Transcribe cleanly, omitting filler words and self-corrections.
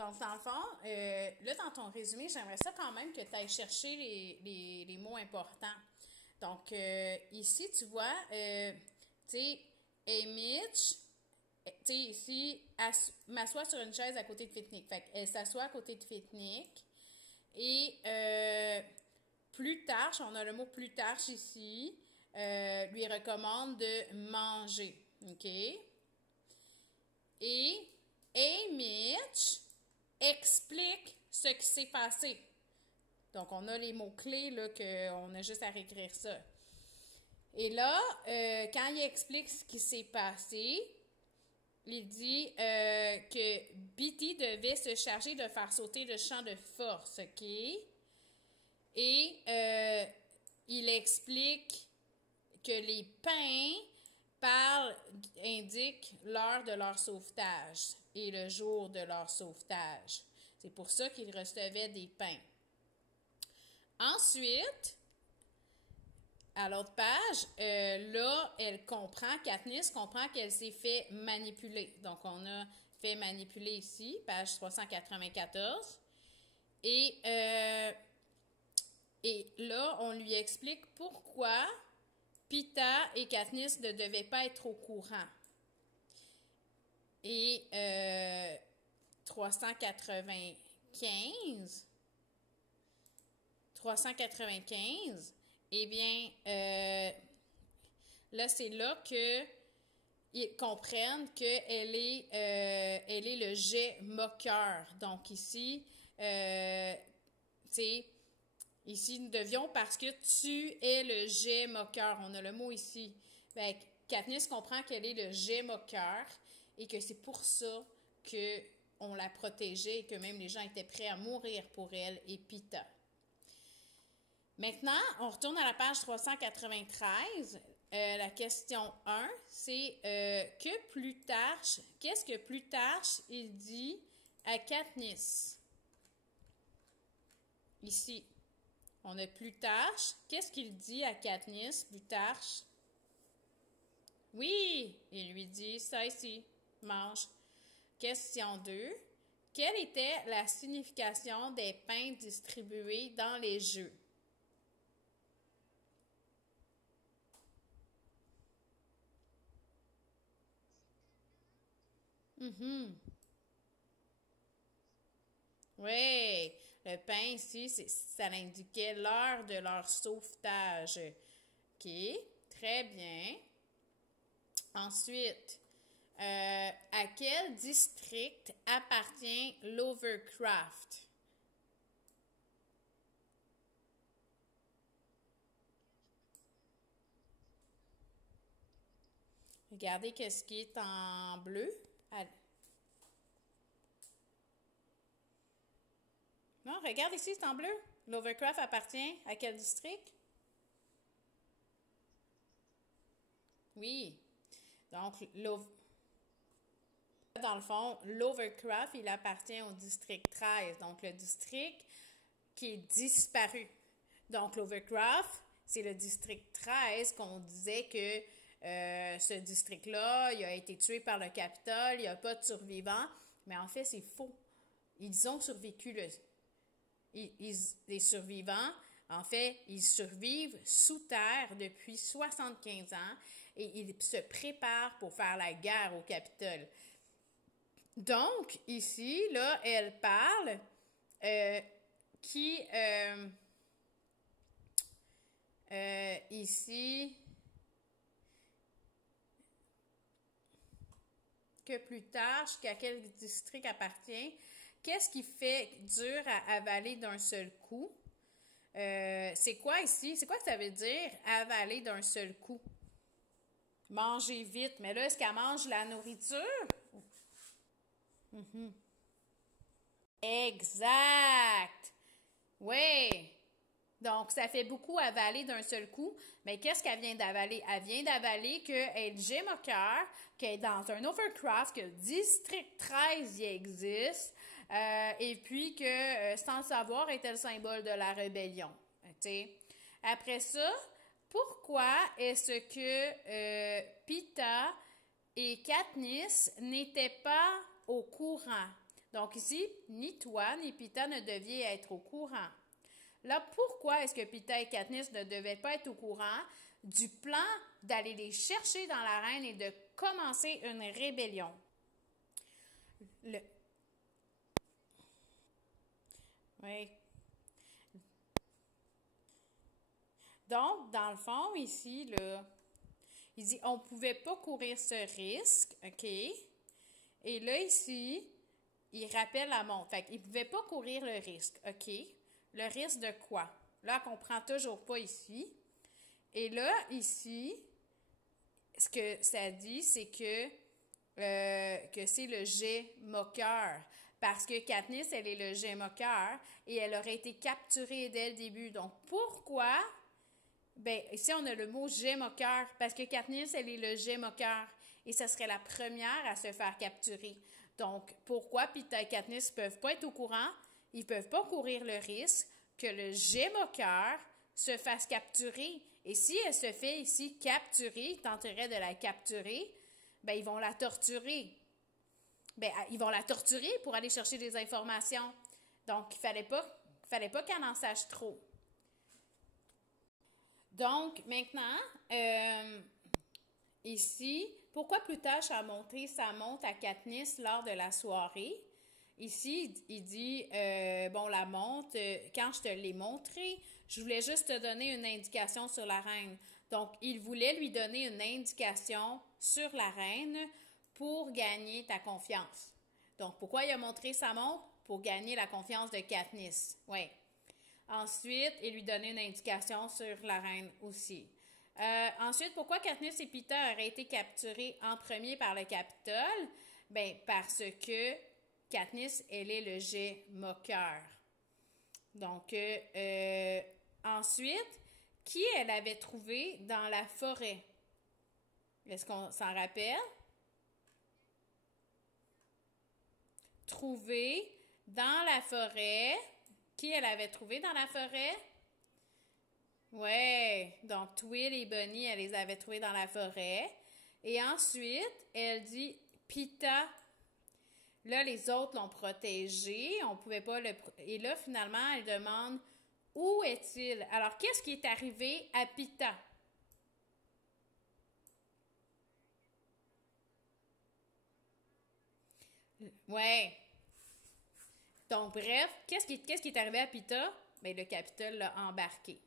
Donc, dans le fond, là, dans ton résumé, j'aimerais ça quand même que tu ailles chercher les mots importants. Donc, ici, tu vois, tu sais, Mitch, tu sais, ici, m'assoit sur une chaise à côté de Fitnick. Fait qu'elle s'assoit à côté de Fitnick. Et Plutarche, on a le mot Plutarche ici, lui recommande de manger. OK? Et Mitch explique ce qui s'est passé. Donc, on a les mots-clés, là, qu'on a juste à réécrire ça. Et là, quand il explique ce qui s'est passé, il dit que Bitty devait se charger de faire sauter le champ de force, OK? Et il explique que les pains indiquent l'heure de leur sauvetage et le jour de leur sauvetage. C'est pour ça qu'ils recevaient des pains. Ensuite, à l'autre page, là, Katniss comprend qu'elle s'est fait manipuler. Donc, on a fait manipuler ici, page 394. Et là, on lui explique pourquoi Peeta et Katniss ne devaient pas être au courant. Et 395, eh bien, là, c'est là qu'ils comprennent qu'elle est le jet moqueur. Donc ici, tu sais, ici, nous devions parce que tu es le jet moqueur. On a le mot ici. Fait que Katniss comprend qu'elle est le jet moqueur et que c'est pour ça qu'on la protégeait et que même les gens étaient prêts à mourir pour elle et Peeta. Maintenant, on retourne à la page 393. La question 1, c'est qu'est-ce que Plutarche il dit à Katniss? Ici, on a Plutarche. Qu'est-ce qu'il dit à Katniss, Plutarche? Oui, il lui dit ça ici, mange. Question 2. Quelle était la signification des pains distribués dans les jeux? Oui, le pain ici, ça indiquait l'heure de leur sauvetage. OK, très bien. Ensuite, à quel district appartient l'Overcraft? Regardez qu'est-ce qui est en bleu. Non, regarde ici, c'est en bleu. L'Overcraft appartient à quel district? Oui. Donc, dans le fond, l'Overcraft, il appartient au district 13. Donc, le district qui est disparu. Donc, l'Overcraft, c'est le district 13 qu'on disait que ce district-là, il a été tué par le Capitole, il n'y a pas de survivants. Mais en fait, c'est faux. Ils ont survécu. Les survivants, en fait, ils survivent sous terre depuis 75 ans et ils se préparent pour faire la guerre au Capitole. Donc, ici, là, elle parle ici, que Plutarche, qu'à quel district appartient. Qu'est-ce qui fait dur à avaler d'un seul coup? C'est quoi ici? C'est quoi que ça veut dire avaler d'un seul coup? Manger vite. Mais là, est-ce qu'elle mange la nourriture? Exact. Oui. Donc, ça fait beaucoup avaler d'un seul coup. Mais qu'est-ce qu'elle vient d'avaler? Elle vient d'avaler qu'elle gemme au cœur, qu'elle est dans un Overcraft, que le District 13 y existe, et puis que, sans le savoir, était le symbole de la rébellion. T'sais. Après ça, pourquoi est-ce que Peeta et Katniss n'étaient pas au courant? Donc ici, ni toi ni Pita ne deviez être au courant. Là, pourquoi est-ce que Pita et Katniss ne devaient pas être au courant du plan d'aller les chercher dans l'arène et de commencer une rébellion? Oui. Donc, dans le fond, ici, là, il dit on ne pouvait pas courir ce risque, OK? Et là, ici, il rappelle la montre. Fait qu'il ne pouvait pas courir le risque, OK? Le risque de quoi? Là, on ne comprend toujours pas ici. Et là, ici, ce que ça dit, c'est que c'est le jet moqueur. Parce que Katniss, elle est le jet moqueur et elle aurait été capturée dès le début. Donc, pourquoi? Ben, ici, on a le mot jet moqueur. Parce que Katniss, elle est le jet moqueur. Et ce serait la première à se faire capturer. Donc, pourquoi Pita et Katniss ne peuvent pas être au courant? Ils ne peuvent pas courir le risque que le jet moqueur se fasse capturer. Et si elle se fait ici capturer, ils tenteraient de la capturer, ben ils vont la torturer. Ben, ils vont la torturer pour aller chercher des informations. Donc, il fallait pas qu'elle en sache trop. Donc, maintenant, ici, pourquoi Plutarche a montré sa montre à Katniss lors de la soirée? Ici, il dit, bon, la montre, quand je te l'ai montrée, je voulais juste te donner une indication sur la reine. Donc, il voulait lui donner une indication sur la reine pour gagner ta confiance. Donc, pourquoi il a montré sa montre? Pour gagner la confiance de Katniss. Oui. Ensuite, il lui donnait une indication sur la reine aussi. Ensuite, pourquoi Katniss et Pita auraient été capturés en premier par le Capitole? Ben, parce que Katniss, elle est le jet moqueur. Donc, ensuite, qui elle avait trouvé dans la forêt? Est-ce qu'on s'en rappelle? Trouvé dans la forêt. Qui elle avait trouvé dans la forêt? Ouais, donc Twill et Bunny, elle les avait trouvés dans la forêt. Et ensuite, elle dit Pita. Là, les autres l'ont protégé, on pouvait pas le... Et là, finalement, elle demande où est-il? Alors, qu'est-ce qui est arrivé à Pita? Ouais. Donc, bref, qu'est-ce qui est arrivé à Pita? Ben, le Capitole l'a embarqué.